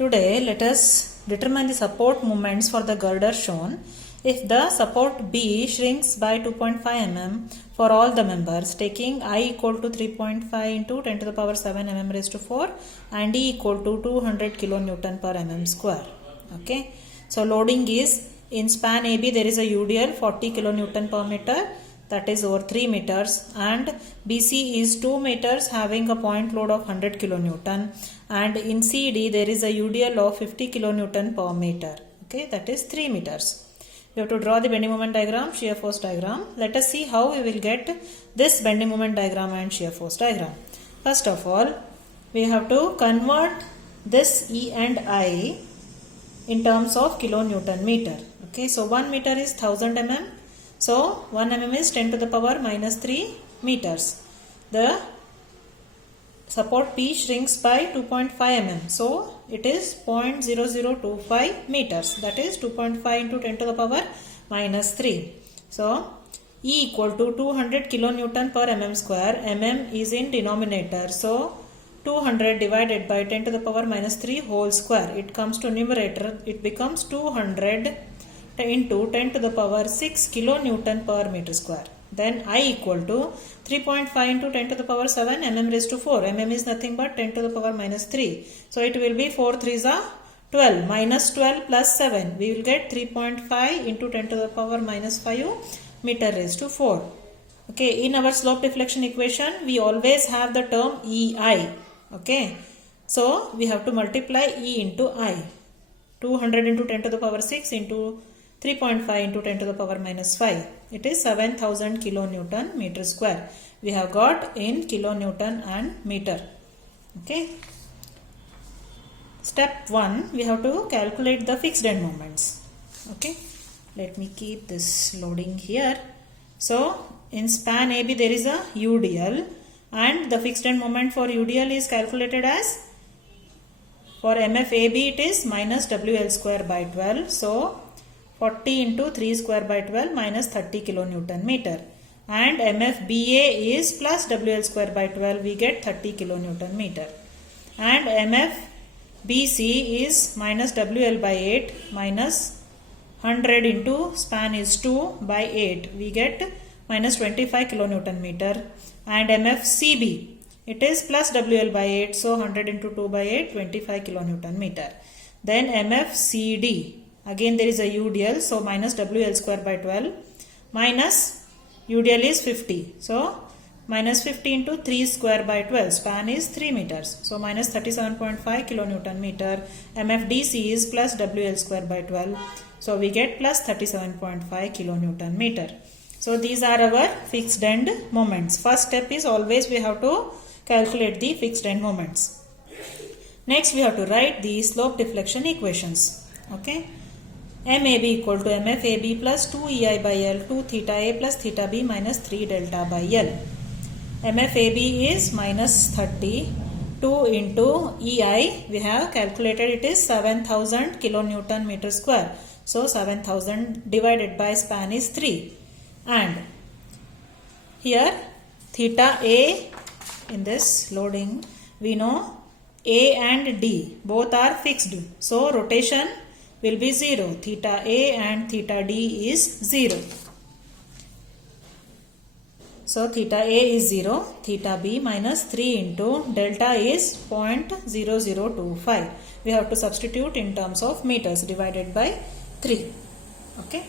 Today let us determine the support moments for the girder shown. If the support B shrinks by 2.5 mm for all the members, taking I equal to 3.5 into 10 to the power 7 mm raised to 4 and E equal to 200 kilonewton per mm square. Okay. So loading is in span AB there is a UDL 40 kilonewton per meter, that is over 3 meters, and BC is 2 meters having a point load of 100 kilonewton, and in CD there is a UDL of 50 kilonewton per meter. Okay, that is 3 meters. We have to draw the bending moment diagram, shear force diagram. Let us see how we will get this bending moment diagram and shear force diagram. First of all, we have to convert this E and I in terms of kilonewton meter. Okay, so 1 meter is 1000 mm. So 1 mm is 10 to the power minus 3 meters. The support P shrinks by 2.5 mm. So it is 0.0025 meters. That is 2.5 into 10 to the power minus 3. So E equal to 200 kilonewton per mm square. Mm is in denominator. So 200 divided by 10 to the power minus 3 whole square. It comes to numerator. It becomes 200 into 10 to the power 6 kilonewton per meter square. Then I equal to 3.5 into 10 to the power 7 mm raised to 4. Mm is nothing but 10 to the power minus 3. So it will be 4 3s are 12. Minus 12 plus 7. We will get 3.5 into 10 to the power minus 5 meter raised to 4. Okay, in our slope deflection equation, we always have the term EI. Okay, so we have to multiply E into I. 200 into 10 to the power 6 into 3.5 into 10 to the power minus 5. It is 7000 kilonewton meter square. We have got in kilonewton and meter. Okay. Step 1, we have to calculate the fixed end moments. Okay. Let me keep this loading here. So in span AB there is a UDL, and the fixed end moment for UDL is calculated as, for MFAB it is minus WL square by 12. So 40 into 3 square by 12 minus 30 kilonewton meter. And MFBA is plus WL square by 12. We get 30 kilonewton meter. And MFBC is minus WL by 8 minus 100 into span is 2 by 8. We get minus 25 kilonewton meter. And MFCB, it is plus WL by 8. So 100 into 2 by 8, 25 kilonewton meter. Then MFCD. Again there is a UDL, so minus WL square by 12 minus UDL is 50. So minus 50 into 3 square by 12, span is 3 meters. So minus 37.5 kilonewton meter. MFDC is plus WL square by 12. So we get plus 37.5 kilonewton meter. So these are our fixed end moments. First step is always we have to calculate the fixed end moments. Next we have to write the slope deflection equations. Okay. MAB equal to MFAB plus 2 EI by L, 2 theta A plus theta B minus 3 delta by L. MFAB is minus 30. 2 into EI, we have calculated it is 7000 kilonewton meter square. So 7000 divided by span is 3. And here theta A, in this loading, we know A and D both are fixed. So rotation will be 0. Theta A and theta D is 0. So theta A is 0. Theta B minus 3 into delta is 0.0025. We have to substitute in terms of meters divided by 3. Okay.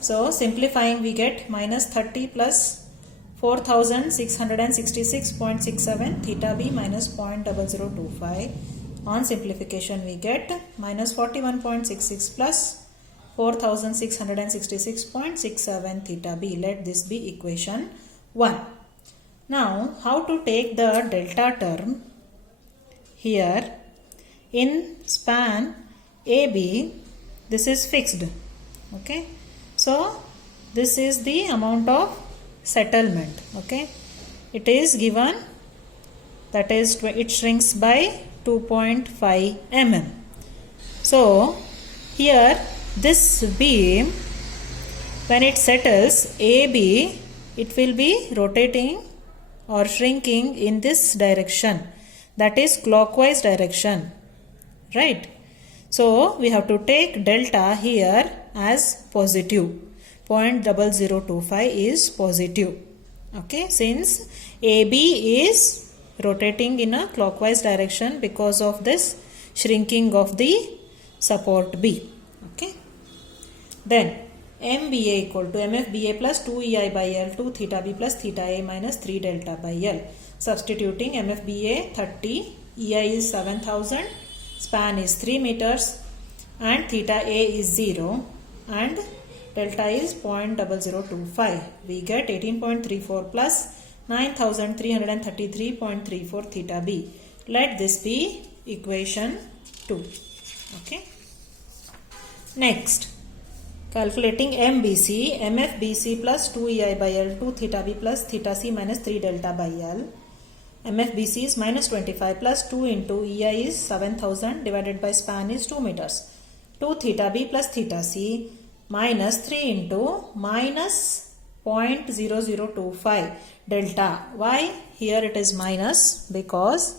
So simplifying we get minus 30 plus 4666.67 theta B minus 0.0025. On simplification we get minus 41.66 plus 4666.67 theta B. Let this be equation 1. Now how to take the delta term here in span AB? This is fixed. Okay. So this is the amount of settlement. Okay. It is given, that is it shrinks by 2.5 mm. So here this beam, when it settles AB, it will be rotating or shrinking in this direction, that is clockwise direction, right? So we have to take delta here as positive. 0.0025 is positive. Okay, since AB is rotating in a clockwise direction because of this shrinking of the support B. Okay. Then MBA equal to MFBA plus 2EI by L 2 theta B plus theta A minus 3 delta by L. Substituting MFBA 30, EI is 7000, span is 3 meters and theta A is 0 and delta is 0.0025. We get 18.34 plus 9333.34 theta B. Let this be equation 2. Okay. Next, calculating MBC, MFBC plus 2EI by L 2 theta B plus theta C minus 3 delta by L. MFBC is minus 25 plus 2 into EI is 7000 divided by span is 2 meters. 2 theta B plus theta C minus 3 into minus 0.0025 delta. Why here it is minus? Because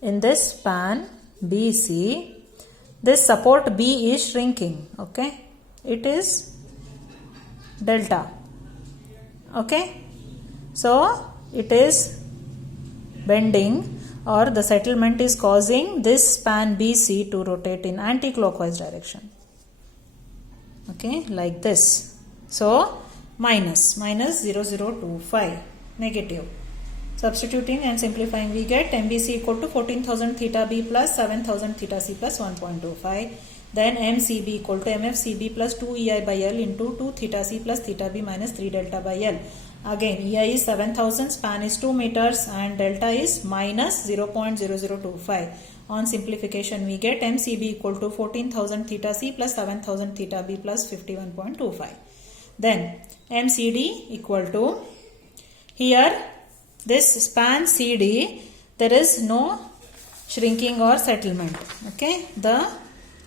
in this span BC, this support B is shrinking. Okay, it is delta. Okay, so it is bending or the settlement is causing this span BC to rotate in anti-clockwise direction. Okay, like this. So minus 0.0025 negative. Substituting and simplifying, we get MBC equal to 14,000 theta B plus 7,000 theta C plus 1.25. Then MCB equal to MFCB plus 2 EI by L into 2 theta C plus theta B minus 3 delta by L. Again, EI is 7000, span is 2 meters and delta is minus 0.0025. On simplification, we get MCB equal to 14,000 theta C plus 7,000 theta B plus 51.25. Then MCD equal to, here this span CD, there is no shrinking or settlement. Okay, the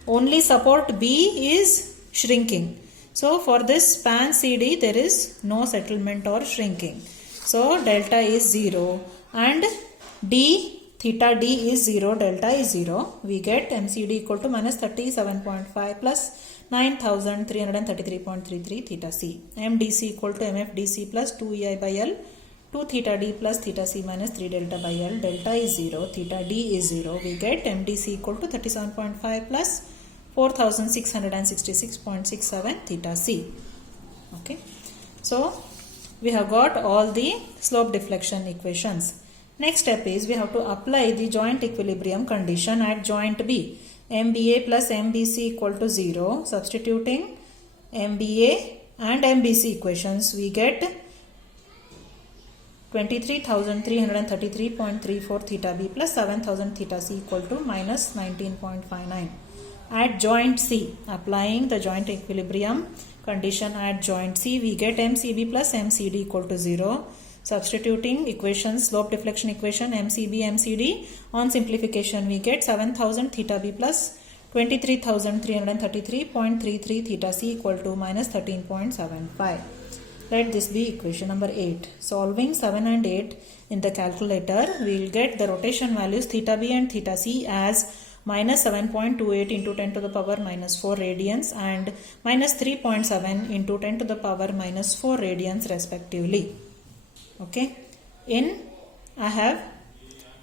only support B is shrinking. So for this span CD, there is no settlement or shrinking. So delta is 0 and D, theta D is 0, delta is 0. We get MCD equal to minus 37.5 plus 9333.33 theta C. MDC equal to MFDC plus 2EI by L, 2 theta D plus theta C minus 3 delta by L. Delta is 0, theta D is 0. We get MDC equal to 37.5 plus 4666.67 theta C. Okay. So we have got all the slope deflection equations. Next step is we have to apply the joint equilibrium condition at joint B. MBA plus MBC equal to 0. Substituting MBA and MBC equations, we get 23,333.34 theta B plus 7,000 theta C equal to minus 19.59. At joint C, applying the joint equilibrium condition at joint C, we get MCB plus MCD equal to 0. Substituting equations, slope deflection equation MCB, MCD. On simplification, we get 7,000 theta B plus 23,333.33 theta C equal to minus 13.75. Let this be equation number 8. Solving 7 and 8 in the calculator, we will get the rotation values theta B and theta C as minus 7.28 into 10 to the power minus 4 radians and minus 3.7 into 10 to the power minus 4 radians respectively. Okay. I have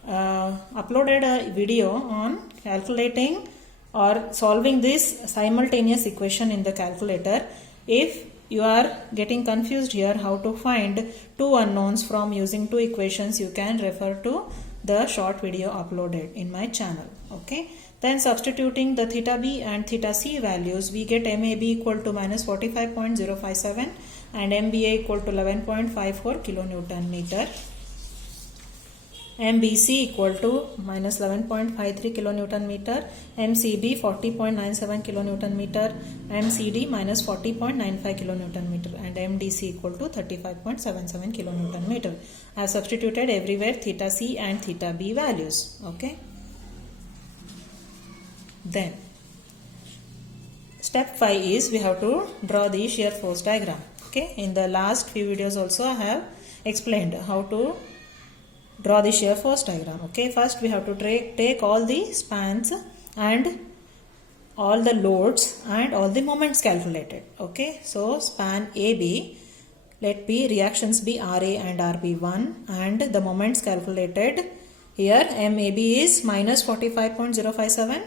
uploaded a video on calculating or solving this simultaneous equation in the calculator. If you are getting confused here how to find two unknowns from using two equations, you can refer to the short video uploaded in my channel. Okay. Then substituting the theta B and theta C values, we get MAB equal to minus 45.057 and MBA equal to 11.54 kilonewton meter. MBC equal to minus 11.53 kilonewton meter, MCB 40.97 kilonewton meter, MCD minus 40.95 kilonewton meter and MDC equal to 35.77 kilonewton meter. I have substituted everywhere theta C and theta B values. Okay. Then step 5 is we have to draw the shear force diagram. Okay. In the last few videos also I have explained how to draw the shear force diagram. Okay, first we have to take all the spans and all the loads and all the moments calculated. Okay, so span AB, let be reactions be RA and RB1 and the moments calculated here. MAB is minus 45.057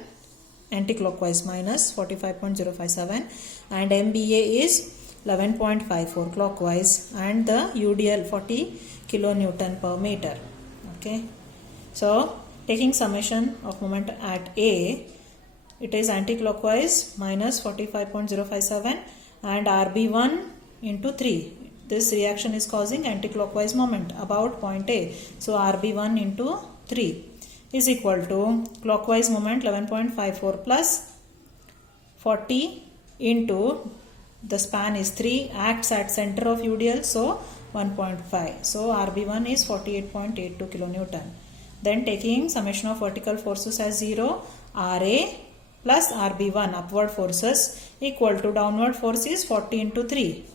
anti-clockwise, minus 45.057, and MBA is 11.54 clockwise, and the UDL 40 kilonewton per meter. Okay, so taking summation of moment at A, it is anti-clockwise minus 45.057 and RB1 into 3. This reaction is causing anti-clockwise moment about point A. So RB1 into 3 is equal to clockwise moment 11.54 plus 40 into the span is 3, acts at center of UDL, so 1.5. So RB1 is 48.82 kilonewton. Then taking summation of vertical forces as 0, RA plus RB1 upward forces equal to downward force is 40 into 3.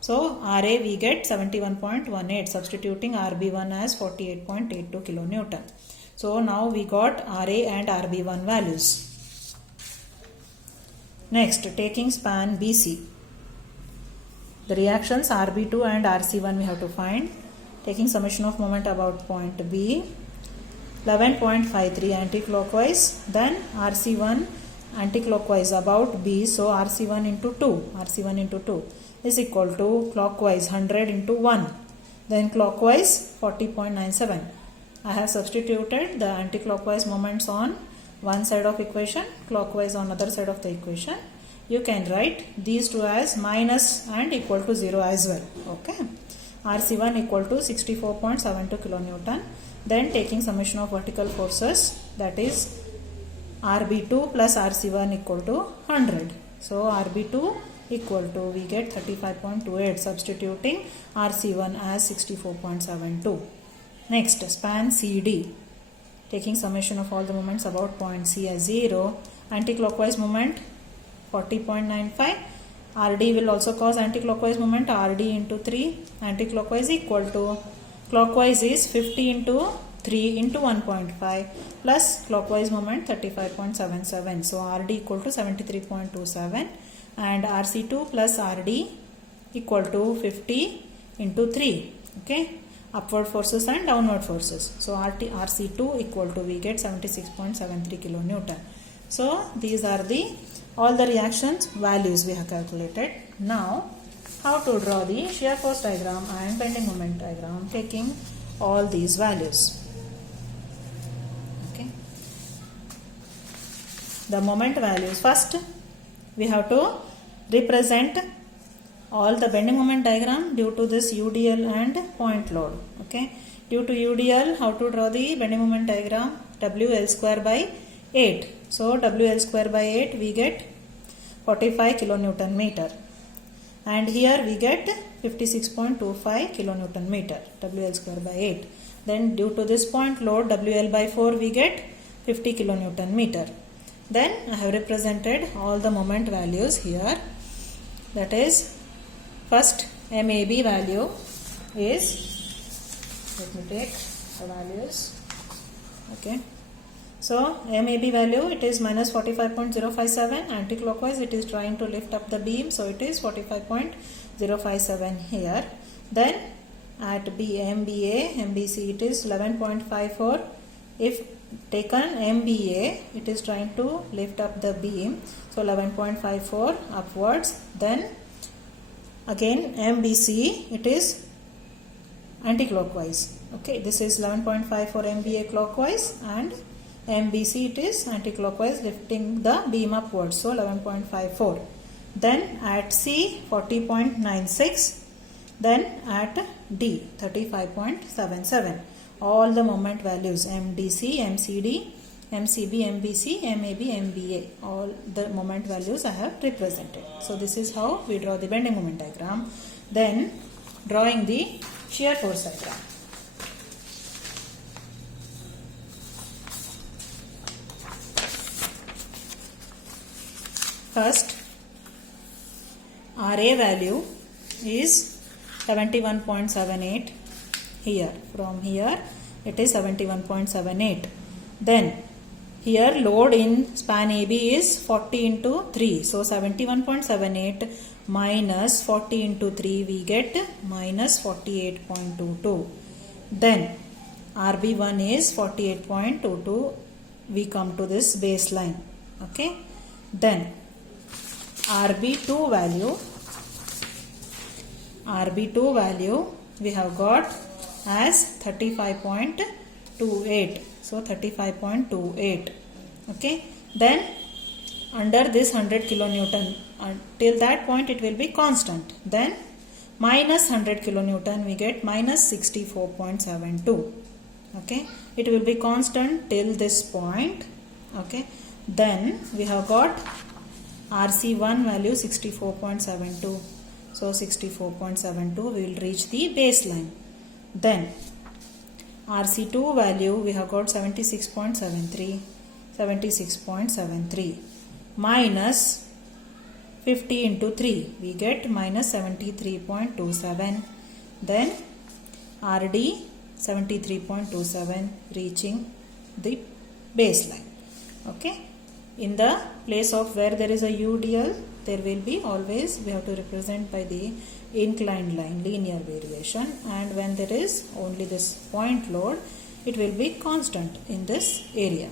So RA we get 71.18, substituting RB1 as 48.82 kilonewton. So now we got RA and RB1 values. Next, taking span BC. The reactions RB2 and RC1 we have to find. Taking summation of moment about point B, 11.53 anti-clockwise, then RC1 anti-clockwise about B, so RC1 into 2 is equal to clockwise 100 into 1, then clockwise 40.97. I have substituted the anti-clockwise moments on one side of equation, clockwise on other side of the equation. You can write these two as minus and equal to 0 as well. Okay, RC1 equal to 64.72 kilonewton. Then taking summation of vertical forces, that is RB2 plus RC1 equal to 100. So RB2 equal to, we get 35.28, substituting RC1 as 64.72. Next, span CD. Taking summation of all the moments about point C as 0, anti-clockwise moment 40.95. RD will also cause anti-clockwise moment, RD into 3, anti-clockwise equal to, clockwise is 50 into 3 into 1.5 plus clockwise moment 35.77. So RD equal to 73.27 and RC2 plus RD equal to 50 into 3. Okay, upward forces and downward forces. So RC2 equal to, we get 76.73 kilonewton. So these are the all the reactions values we have calculated. Now how to draw the shear force diagram and bending moment diagram taking all these values. Okay, the moment values, first we have to represent all the bending moment diagram due to this UDL and point load. Okay, due to UDL, how to draw the bending moment diagram? WL square by 8. So WL square by 8 we get 45 kilonewton meter, and here we get 56.25 kilonewton meter, WL square by 8. Then due to this point load, WL by 4 we get 50 kilonewton meter. Then I have represented all the moment values here. That is, first MAB value is, let me take the values. Okay, so MAB value, it is minus 45.057, anti-clockwise it is trying to lift up the beam, so it is 45.057 here. Then at MBA, MBC it is 11.54. If taken MBA, it is trying to lift up the beam, so 11.54 upwards. Then again MBC, it is anti-clockwise. Okay, this is 11.54 MBA clockwise, and MBC it is anti-clockwise lifting the beam upwards, so 11.54. Then at C 40.96, then at D 35.77. All the moment values MDC, MCD, MCB, MBC, MAB, MBA, all the moment values I have represented. So this is how we draw the bending moment diagram. Then drawing the shear force diagram. First, RA value is 71.78 here. From here it is 71.78. Then Here load in span AB is 40 into 3. So 71.78 minus 40 into 3 we get minus 48.22. Then RB1 is 48.22. We come to this baseline. Okay. Then RB2 value we have got as 35.28. So 35.28. Okay. Then under this 100 kilonewton, till that point it will be constant. Then minus 100 kilonewton we get minus 64.72. Okay. It will be constant till this point. Okay. Then we have got RC1 value 64.72. So 64.72 we will reach the baseline. Then RC2 value we have got 76.73 minus 50 into 3 we get minus 73.27. Then RD 73.27 reaching the baseline. Okay. In the place of where there is a UDL, there will be always, we have to represent by the inclined line, linear variation, and when there is only this point load, it will be constant in this area.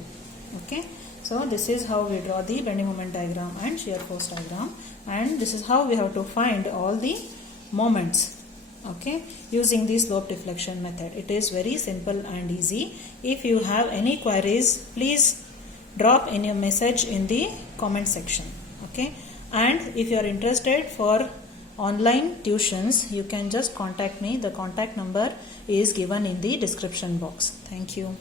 Okay. So this is how we draw the bending moment diagram and shear force diagram, and this is how we have to find all the moments. Okay, using the slope deflection method. It is very simple and easy. If you have any queries, please drop in your message in the comment section. Okay, and if you are interested for online tuitions, you can just contact me. The contact number is given in the description box. Thank you.